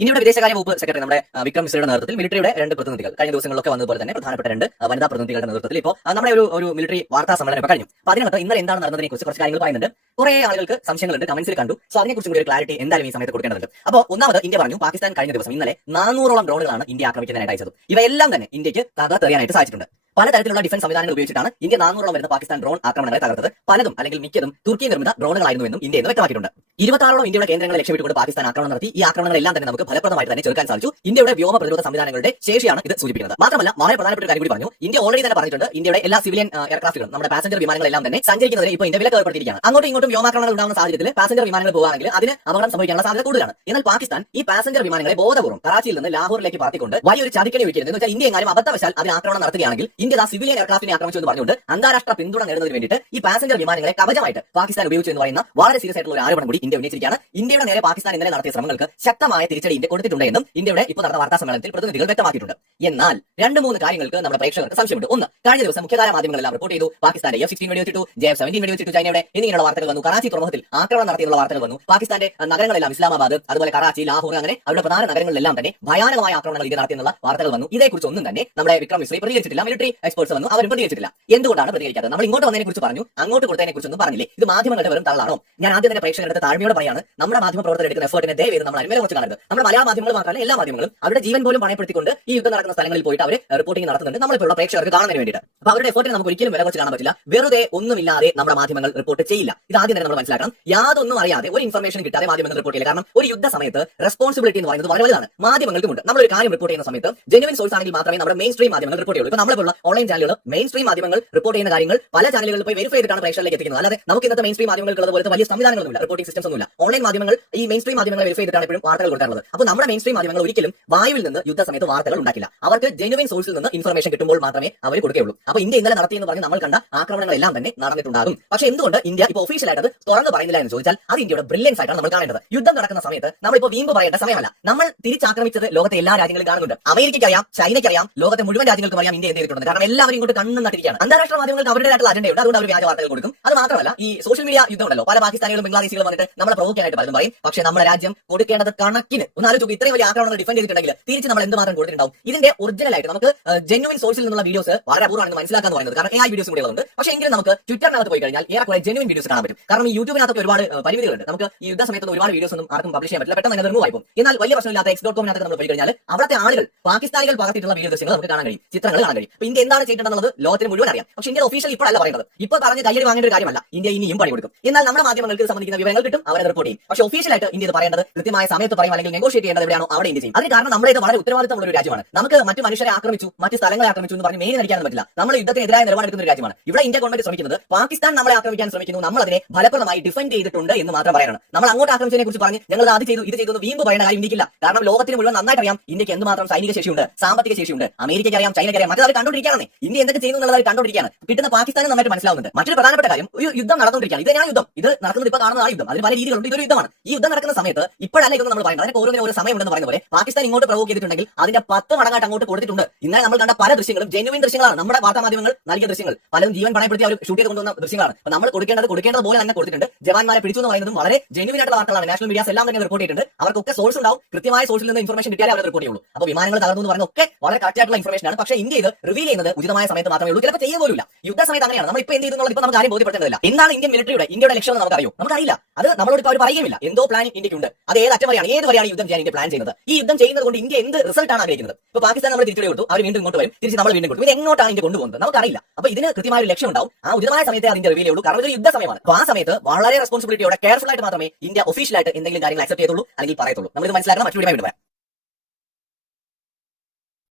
ഇന്ത്യയുടെ വിദേശകാര്യ വകുപ്പ് സെക്രട്ടറി നമ്മുടെ വിക്രം മിശ്രയുടെ നേതൃത്വത്തിൽ മിലിറ്ററിയുടെ രണ്ട് പ്രതിനിധികൾ കഴിഞ്ഞ ദിവസങ്ങളിലൊക്കെ വന്നതുപോലെ തന്നെ പ്രധാനപ്പെട്ട രണ്ട് വനിതാ പ്രതിനിധികളുടെ നേതൃത്വത്തിൽ ഇപ്പോൾ നമ്മുടെ ഒരു മിലിറ്ററി വാർത്താ സമ്മേളനം ഇപ്പോൾ കഴിഞ്ഞു. അപ്പോൾ അതിനകത്ത് ഇന്നലെ എന്താണ് നടന്നതിനെ കുറിച്ച് കുറച്ച് കാര്യങ്ങൾ പറയുന്നുണ്ട്. കുറെ ആളുകൾക്ക് സംശയങ്ങളുണ്ട്, കമന്റ്സിൽ കണ്ടു. സോ അതിനെക്കുറിച്ച് കൂടി ഒരു ക്ലാരിറ്റി എന്തായാലും ഈ സമയത്ത് കൊടുക്കേണ്ടതുണ്ട്. അപ്പോൾ ഒന്നാമത് ഇന്ത്യ പറഞ്ഞു, പാകിസ്ഥാൻ കഴിഞ്ഞ ദിവസം ഇന്നലെ 400ഓളം ഡ്രോണുകളാണ് ഇന്ത്യ ആക്രമിക്കുന്നതിനായിട്ട് അയച്ചത്. ഇവയെല്ലാം തന്നെ ഇന്ത്യക്ക് തകർത്തെറിയാനായിട്ട് സാധിച്ചിട്ടുണ്ട്. പലതരത്തിലുള്ള ഡിഫൻസ് സംവിധാനങ്ങൾ ഉപയോഗിച്ചിട്ടാണ് ഇന്ത്യ 400ഓളം വരുന്ന പാകിസ്ഥാൻ ഡ്രോൺ ആക്രമണങ്ങളെ തകർത്തത്. പലതും അല്ലെങ്കിൽ മിക്കതും തുർക്കി നിർമ്മിത ഡ്രോണുകളായിരുന്നുവെന്നും ഇന്ത്യ എന്ന് വ്യക്തമാക്കിയിട്ടുണ്ട്. 26ഓളം ഇന്ത്യയുടെ കേന്ദ്രങ്ങളെ ലക്ഷ്യമിട്ടുകൊണ്ട് പാകിസ്ഥാൻ ആക്രമണം നടത്തി. ഈ ആക്രമണങ്ങളെല്ലാം തന്നെ നമുക്ക് ഫലപ്രദമായിട്ട് തന്നെ ചെറുക്കാൻ സാധിച്ചു. ഇന്ത്യയുടെ വ്യോമ പ്രതിരോധ സംവിധാനങ്ങളുടെ ശേഷിയാണ് ഇത് സൂചിപ്പിക്കുന്നത്. മാത്രമല്ല വളരെ പ്രധാനപ്പെട്ട കാര്യം കൂടി പറഞ്ഞു. ഇന്ത്യ ഓൾറെഡി തന്നെ പറഞ്ഞിട്ടുണ്ട്, ഇന്ത്യയുടെ എല്ലാ സിവിലിയൻ എയർക്രാഫ്റ്റുകളും നമ്മുടെ പാസഞ്ചർ വിമാനങ്ങളെല്ലാം തന്നെ സഞ്ചരിക്കുന്നതിന് ഇപ്പോൾ ഇന്ത്യ വിലക്ക് ഏർപ്പെടുത്തിയിരിക്കുകയാണ്. അങ്ങോട്ടും ഇങ്ങോട്ടും വ്യോമാക്രമണങ്ങൾ ഉണ്ടാകുന്ന സാഹചര്യത്തിൽ പാസഞ്ചർ വിമാനങ്ങൾ പോകുകയാണെങ്കിൽ അതിന് അപകടം സംഭവിക്കാനുള്ള സാധ്യത കൂടുതലാണ്. എന്നാൽ പാകിസ്ഥാൻ ഈ പാസഞ്ചർ വിമാനങ്ങളെ ബോധപൂർവ്വം കറാച്ചിയിൽ നിന്ന് ലാഹോറിലേക്ക് പറത്തിക്കൊണ്ട് വലിയൊരു ചതിക്കണി വയ്ക്കുന്നത് എന്ന് വെച്ചാൽ ഇന്ത്യ എങ്ങാനും അബദ്ധവശാൽ അതിന് ആക്രമണം നടത്തുകയാണെങ്കിൽ ഇന്ത്യ സിവിലിയൻ എയർക്രാഫ്റ്റിനെ ആക്രമിച്ചു എന്ന് പറഞ്ഞുകൊണ്ട് അന്താരാഷ്ട്ര പിന്തുണ നേടുന്നതിന് വേണ്ടിയിട്ട് ഈ പാസഞ്ചർ വിമാനങ്ങളെ കവചമായിട്ട് പാകിസ്ഥാൻ ഉപയോഗിച്ചു എന്ന് പറയുന്ന വളരെ സീരിയസ് ആയിട്ടുള്ള ഒരു ആരോപണം കൂടി ഇന്ത്യ ഉന്നയിച്ചിരിക്കുകയാണ്. ഇന്ത്യയുടെ നേരെ പാകിസ്ഥാൻ ഇന്നലെ നടത്തിയ ശ്രമങ്ങൾക്ക് ശക്തമായ തിരിച്ചടി ഇന്ത്യ കൊടുത്തിട്ടുണ്ട് എന്നും ഇന്ത്യയുടെ ഇപ്പോൾ നടന്ന വാർത്താ സമ്മേളനത്തിൽ പ്രതിനിധികൾ വ്യക്തമാക്കിയിട്ടുണ്ട്. എന്നാൽ 2-3 കാര്യങ്ങൾക്ക് നമ്മുടെ പ്രേക്ഷകർക്ക് സംശയമുണ്ട്. ഒന്ന്, കഴിഞ്ഞ ദിവസം മുഖ്യധാര മാധ്യമങ്ങളെല്ലാം റിപ്പോർട്ട് ചെയ്തു പാകിസ്ഥാന്റെ F-16 വെടിവെച്ചിട്ടു, JF-17 വെടിവെച്ചിട്ടു ചൈനയുടെ എന്നിങ്ങനെയുള്ള വാർത്തകൾ വന്നു. കറാച്ചി തുറമുഖത്തിൽ ആക്രമണം നടത്തിയുള്ള വാർത്തകൾ വന്നു. പാകിസ്ഥാന്റെ നഗരങ്ങളെല്ലാം ഇസ്ലാമാബാദ്, അതുപോലെ കറാച്ചി, ലാഹോർ, അങ്ങനെ അവരുടെ പ്രധാന നഗരങ്ങളിലെല്ലാം തന്നെ ഭയാനകമായ ആക്രമണങ്ങൾ ഇന്ത്യ നടത്തിയെന്നുള്ള വാർത്തകൾ വന്നു. ഇതേക്കുറിച്ച് ഒന്നും തന്നെ നമ്മുടെ വിക്രം മിശ്രി പ്രതികരിച്ചിട്ടില്ല. മിലിറ്ററി എക്സ്പേർട്സ് വന്നു, അവരും പ്രതികരിച്ചിട്ടില്ല. എന്തുകൊണ്ടാണ് പ്രതികരിക്കാത്തത്? നമ്മൾ ഇങ്ങോട്ട് വന്നതിനെ കുറിച്ച് പറഞ്ഞു, അങ്ങോട്ട് കൊടുത്തതിനെ കുറിച്ചൊന്നും പറഞ്ഞില്ലേ? ഇത് മാധ്യമങ്ങളുടെ വെറും തള്ളാണോ? ഞാൻ ആദ്യം തന്നെ പ്രേക്ഷകരുടെ താഴ്മയോടെ പറയാണ്, നമ്മുടെ മാധ്യമ പ്രവർത്തകർ എടുക്കുന്ന എഫേർട്ടിനെ ദയവേത് നമ്മൾ അന്വേഷണം കുറിച്ച് കാണരുത്. നമ്മുടെ മലയാള മാധ്യമങ്ങൾ മാത്രമല്ല, എല്ലാ മാധ്യമങ്ങളും അവരുടെ ജീവൻ പോലും പണയപ്പെടുത്തിക്കൊണ്ട് ഈ യുദ്ധം നടക്കുന്ന സ്ഥലങ്ങളിൽ പോയിട്ട് അവർ റിപ്പോർട്ടിംഗ് നടത്തുന്നുണ്ട്, നമ്മളിപ്പോൾ പ്രേക്ഷകർക്ക് കാണുന്നതിന് വേണ്ടിയിട്ട്. അപ്പോൾ അവരുടെ എഫേർട്ടിനെ നമുക്ക് ഒരിക്കലും വില വെച്ച് കാണാൻ പറ്റില്ല. വെറുതെ ഒന്നുമില്ലാതെ നമ്മുടെ മാധ്യമങ്ങൾ റിപ്പോർട്ട് ചെയ്യില്ല. ഇത് ആദ്യം തന്നെ നമ്മൾ മനസ്സിലാക്കണം. യാതൊന്നും അറിയാതെ ഒരു ഇൻഫർമേഷൻ കിട്ടാതെ മാധ്യമങ്ങൾ റിപ്പോർട്ട് ചെയ്യില്ല. കാരണം ഒരു യുദ്ധ സമയത്ത് റെസ്പോൺസിബിലിറ്റി എന്ന് പറയുന്നത് വളരെ വലുതാണ്. മാധ്യമങ്ങൾക്കുമുണ്ട്. നമ്മളൊരു കാര്യം റിപ്പോർട്ട് ചെയ്യുന്ന സമയത്ത് ജെനുവിൻ സോഴ്സ് ആണെങ്കിൽ മാത്രമേ നമ്മുടെ മെയിൻ സ്ട്രീം മാധ്യമങ്ങൾ റിപ്പോർട്ട് ചെയ്യുള്ളൂ. ഇപ്പോൾ നമ്മളിപ്പോൾ ഓൺലൈൻ ചാനലുകൾ മെയിൻ സ്ട്രീം മാധ്യമങ്ങൾ റിപ്പോർട്ട് ചെയ്യുന്ന കാര്യങ്ങൾ പല ചാനലുകളിൽ പോയി വെരിഫൈ ചെയ്തിട്ടാണ് പ്രേക്ഷകരിലേക്ക് എത്തിക്കുന്നത്. അല്ലാതെ നമുക്ക് ഇന്നത്തെ മെയിൻ സ്ട്രീം മാധ്യമങ്ങൾക്ക് പോലത്തെ വലിയ സംവിധാനങ്ങളൊന്നുമില്ല, റിപ്പോർട്ടിംഗ് സിസ്റ്റംസ് ഒന്നുമില്ല. ഓൺലൈൻ മാധ്യമങ്ങൾ ഈ മെയിൻ സ്ട്രീം മാധ്യമങ്ങളെ വെരിഫൈ ചെയ്തിട്ടാണ് എപ്പോഴും വാർത്തകൾ കൊടുക്കാറുള്ളത്. അപ്പോൾ നമ്മുടെ മെയിൻ സ്ട്രീം മാധ്യമങ്ങൾ ഒരിക്കലും വായുവിൽ നിന്ന് യുദ്ധ സമയത്ത് വാർത്തകൾ ഉണ്ടാക്കില്ല. അവർക്ക് ജെനുവിൻ സോഴ്സിൽ നിന്ന് ഇൻഫർമേഷൻ കിട്ടുമ്പോൾ മാത്രമേ അവർ കൊടുക്കുകയുള്ളൂ. അപ്പോൾ ഇന്ത്യ ഇന്നലെ നടത്തിയെന്ന് പറഞ്ഞ് നമ്മൾ കണ്ട ആക്രമണങ്ങളെല്ലാം തന്നെ നടന്നിട്ടുണ്ടാകും. പക്ഷേ എന്തുകൊണ്ട് ഇന്ത്യ ഇപ്പോൾ ഒഫീഷ്യലായിട്ട് അത് തുറന്നു പറയുന്നില്ല എന്ന് ചോദിച്ചാൽ അത് ഇന്ത്യയുടെ ബ്രില്യൻസ് ആയിട്ടാണ് നമ്മൾ കാണേണ്ടത്. യുദ്ധം നടക്കുന്ന സമയത്ത് നമ്മളിപ്പോൾ വീമ്പ് പറയേണ്ട സമയമല്ല. നമ്മൾ തിരിച്ചാക്രമിച്ചത് ലോകത്തെ എല്ലാ രാജ്യങ്ങളും കാണുന്നുണ്ട്. അമേരിക്കയ്ക്കറിയാം, ചൈനയ്ക്കറിയാം, ലോകത്തെ മുഴുവൻ രാജ്യങ്ങൾക്കും അറിയാം ഇന്ത്യ എന്ത് ചെയ്തിട്ടുണ്ട്. കാരണം എല്ലാവരും ഇങ്ങോട്ട് കണ്ണും നട്ടിരിക്കുകയാണ്. അന്താരാഷ്ട്ര മാധ്യമങ്ങൾക്ക് അവരുടേതായിട്ടുള്ള അജണ്ടയുണ്ട്, അതുകൊണ്ട് അവർ വ്യാജ വാർത്തകൾ കൊടുക്കും. അത് മാത്രമല്ല ഈ സോഷ്യൽ മീഡിയ യുദ്ധമുണ്ടല്ലോ, പല പാകിസ്ഥാനികളും ബംഗ്ലാദേശികളും വന്നിട്ട് നമ്മളെ പ്രൊവോക്കാനായിട്ട് പലതും പറയും. പക്ഷേ നമ്മുടെ രാജ്യം കൊടുക്കേണ്ടത് കണക്കിന്. ഒന്ന് ആലോചിച്ച് ഇത്രയും വലിയ ആക്രമണങ്ങൾ ഡിഫെൻഡ് ചെയ്തിട്ടുണ്ടെങ്കിൽ തിരിച്ച് നമ്മൾ എന്തുമാത്രം കൊടുത്തിട്ടുണ്ടാവും? ഇതിന്റെ ഒറിജിനൽ ആയിട്ട് നമുക്ക് ജെനുവിൻ സോഴ്സിൽ നിന്നുള്ള വീഡിയോസ് വളരെ അപൂർവമാണെന്ന് മനസ്സിലാക്കാന്ന് പറയുന്നത്. കാരണം AI വീഡിയോസ് കൂടി ഉള്ളതുണ്ട്. പക്ഷേ എങ്കിലും നമുക്ക് ട്വിറ്ററിനകത്ത് പോയി കഴിഞ്ഞാൽ ഏറെക്കുറെ ജെനുവിൻ വീഡിയോസ് കാണാൻ പറ്റും. കാരണം ഈ യൂട്യൂബിനകത്തൊക്കെ ഒരുപാട് പരിമിതികളുണ്ട്. നമുക്ക് ഈ യുദ്ധ സമയത്ത് ഒരുപാട് വീഡിയോസ് ഒന്നും ആർക്കും പബ്ലിഷ് ചെയ്യാൻ പറ്റില്ല, പെട്ടെന്ന് തന്നെ റിമൂവ് ആയിപ്പോൾ. എന്നാൽ വലിയ പ്രശ്നമില്ലാത്ത X.com നമ്മൾ പോയി കഴിഞ്ഞാൽ അവിടുത്തെ ആളുകൾ പാകിസ്ഥാനികൾ പകർത്തിയിട്ടുള്ള വീഡിയോ ദൃശ്യങ്ങൾ നമുക്ക് കാണാൻ കഴിയും, ചിത്രങ്ങൾ കാണാൻ കഴിയും. അപ്പോൾ ഇന്ത്യ എന്താണ് ചെയ്തിട്ടുണ്ടെന്നുള്ളത് ലോകത്തിന് മുഴുവൻ അറിയാം. പക്ഷേ ഇന്ത്യ ഒഫീഷ്യൽ ഇപ്പോഴല്ല പറയുന്നത്. ഇപ്പോൾ പറഞ്ഞ് കയ്യടി വാങ്ങേണ്ട ഒരു കാര്യമല്ല, ഇന്ത്യ ഇനിയും പണി കൊടുക്കും. എന്നാൽ നമ്മുടെ മാധ്യമങ്ങൾക്ക് സംബന്ധിക്കുന്ന വിവരങ്ങൾ കിട്ടും, അവരെ റിപ്പോർട്ട് ചെയ്യും. പക്ഷേ ഒഫീഷ്യലായിട്ട് ഇന്ത്യ ഇത് പറയേണ്ടത് കൃത്യമായ സമയത്ത് പറയും, അല്ലെങ്കിൽ നെഗോഷിയേറ്റ് ചെയ്യേണ്ടത് എവിടെയാണോ അവിടെ ഇന്ത്യ ചെയ്യും. അതിന് കാരണം നമ്മുടെ ഇത് വളരെ ഉത്തരവാദിത്തമുള്ള ഒരു രാജ്യമാണ്. നമുക്ക് മറ്റു മനുഷ്യരെ ആക്രമിച്ചു, മറ്റ് സ്ഥലങ്ങളെ ആക്രമിച്ചു എന്ന് പറഞ്ഞ് മെയിൻ അടിക്കാൻ പറ്റില്ല. നമ്മൾ യുദ്ധത്തിനെതിരായ നിലപാടെടുക്കുന്ന ഒരു രാജ്യമാണ്. ഇവിടെ ഇന്ത്യ ഗവൺമെന്റ് ശ്രമിക്കുന്നത് പാകിസ്ഥാൻ നമ്മളെ ആക്രമിക്കാൻ ശ്രമിക്കുന്നു, നമ്മൾ അതിനെ ഫലപ്രദമായി ഡിഫെൻഡ് ചെയ്തിട്ടുണ്ട് എന്ന് മാത്രം പറയണം. നമ്മൾ അങ്ങോട്ട് ആക്രമിച്ചതിനെ കുറിച്ച് പറഞ്ഞ് ഞങ്ങൾ അത് ചെയ്തു ഇത് ചെയ്തു എന്ന് വീമ്പ് പറയുന്ന കാര്യം ഇന്ത്യക്കില്ല. കാരണം ലോകത്തിന് മുഴുവൻ നന്നായിട്ട് അറിയാം ഇന്ത്യക്ക് എന്തുമാത്രം സൈനിക ശേഷിയുണ്ട്, സാമ്പത്തിക ശേഷിയുണ്ട്. അമേരിക്കയ്ക്ക് അറിയാം, ചൈനയ്ക്ക് അറിയാം, മറ്റേ കണ്ടുകൊണ്ടിരിക്കുകയാണ്. ഇന്ത്യ എന്തൊക്കെ ചെയ്യുന്നു എന്നുള്ളത് കണ്ടുകൊണ്ടിരിക്കുകയാണ്. കിട്ടുന്ന പാകിസ്ഥാനും നന്നായിട്ട് മനസ്സിലാവുന്നുണ്ട്. മറ്റൊരു പ്രധാനപ്പെട്ട കാര്യം, ഒരു യുദ്ധം നടന്നുകൊണ്ടിരിക്കുകയാണ്. ഇത് ഞാൻ യുദ്ധം, ഇത് നടക്കുന്നത് ഇപ്പോൾ കാണുന്ന ആ യുദ്ധം. അതിന് പല രീതികളുണ്ട്. ഇതൊരു യുദ്ധമാണ്. ഈ യുദ്ധം നടക്കുന്ന സമയത്ത് ഇപ്പോഴല്ല ഇതൊന്നും നമ്മൾ പറയുന്നത്, അതിന് ഓരോന്നിനും ഒരു സമയമുണ്ടെന്ന് പറയുന്ന പോലെ പാകിസ്ഥാൻ ഇങ്ങോട്ട് പ്രവോക്ക് ചെയ്തിട്ടുണ്ടെങ്കിൽ അതിന്റെ 10 മടങ്ങായിട്ട് അങ്ങോട്ട് കൊടുത്തിട്ടുണ്ട്. ഇന്നലെ നമ്മൾ കണ്ട പല ദൃശ്യങ്ങളും ജെനുവിൻ ദൃശ്യങ്ങളാണ്. നമ്മുടെ വാർത്താ മാധ്യമങ്ങൾ നൽകിയ ദൃശ്യങ്ങൾ പലരും ജീവൻ പണയപ്പെടുത്തി അവർ ഷൂട്ട് ചെയ്ത് കൊണ്ടുവന്ന ദൃശ്യങ്ങളാണ്. അപ്പോൾ നമ്മൾ കൊടുക്കേണ്ടത് പോലെ തന്നെ കൊടുത്തിട്ടുണ്ട്. ജവാന്മാരെ പിടിച്ചു എന്ന് പറയുന്നതും വളരെ ജെനുവിൻ ആയിട്ടുള്ള വാർത്തകളാണ്. നാഷണൽ മീഡിയാസ് എല്ലാം തന്നെ റിപ്പോർട്ട് ചെയ്തിട്ടുണ്ട്. അവർക്കൊക്കെ സോഴ്സ് ഉണ്ടാവും, കൃത്യമായ സോഴ്സിൽ നിന്ന് ഇൻഫർമേഷൻ കിട്ടിയാലേ അവർ റിപ്പോർട്ട് ചെയ്യുള്ളൂ. അപ്പോൾ വിമാനങ്ങൾ തകർന്നു എന്ന് പറയുന്നത് ഒക്കെ വളരെ കറക്റ്റ് ആയിട്ടുള്ള ഇൻഫർമേഷൻ ആണ്. പക്ഷേ ഇന്ത്യ ഇത് റിവീൽ ചെയ്യുന്നത് ഉചിതമായ സമയത്ത് മാത്രമേ ഉള്ളൂ. ചിലപ്പോൾ ചെയ്യുക പോലും യുദ്ധ സമയത്ത് അങ്ങനെയാണ്. നമ്മൾ ഇപ്പോൾ എന്ത് ചെയ്യുന്നത് ഇപ്പോൾ നമുക്ക് ആരും ബോധ്യപ്പെടുത്തേണ്ടതില്ല. എന്താണ് ഇന്ത്യൻ ഇന്ത്യയുടെ ലക്ഷ്യം എന്ന് നമുക്കറിയോ? നമുക്കറിയില്ല. അത് നമ്മളോട് ഇപ്പോൾ അവർ പറയുകയില്ല. എന്തോ പ്ലാൻ ഇന്ത്യക്കുണ്ട്. അത് ഏത് അറ്റം വരെയാണ്, ഏത് വരെയാണ് യുദ്ധം ചെയ്യാൻ ഇന്ത്യ പ്ലാൻ ചെയ്യുന്നത്? ഈ യുദ്ധം ചെയ്യുന്നത് കൊണ്ട് ഇന്ത്യ എന്ത് റിസൾട്ട് ആണ് ആഗ്രഹിക്കുന്നത്? ഇപ്പോൾ പാകിസ്ഥാൻ നമ്മൾ തിരിച്ചു കൊടുത്തു, അവർ വീണ്ടും ഇങ്ങോട്ട് വരും, തിരിച്ച് നമ്മൾ വീണ്ടും കൊടുക്കും. ഇത് എങ്ങോട്ടാണ് ഇന്ത്യ കൊണ്ടുപോകുന്നത് നമുക്കറിയില്ല. അപ്പോൾ ഇതിന് കൃത്യമായ ഒരു ലക്ഷ്യം ഉണ്ടാവും. ആ ഉചിതമായ സമയത്തെ അതിന്റെ റിവീൽ ചെയ്യുള്ളൂ. കാരണം ഇതൊരു യുദ്ധ സമയമാണ്. അപ്പോൾ ആ സമയത്ത് വളരെ റെസ്പോൺസിബിലിറ്റിയോടെ കെയർഫുൾ ആയിട്ട് മാത്രമേ ഇന്ത്യ ഒഫീഷ്യലായിട്ട് എന്തെങ്കിലും കാര്യങ്ങൾ അക്സെപ്റ്റ് ചെയ്തുള്ളൂ അല്ലെങ്കിൽ പറയത്തുള്ളൂ. നമ്മൾ ഇത് മനസ്സിലാക്കണം. മറ്റൊരു വീഡിയോ വരാം.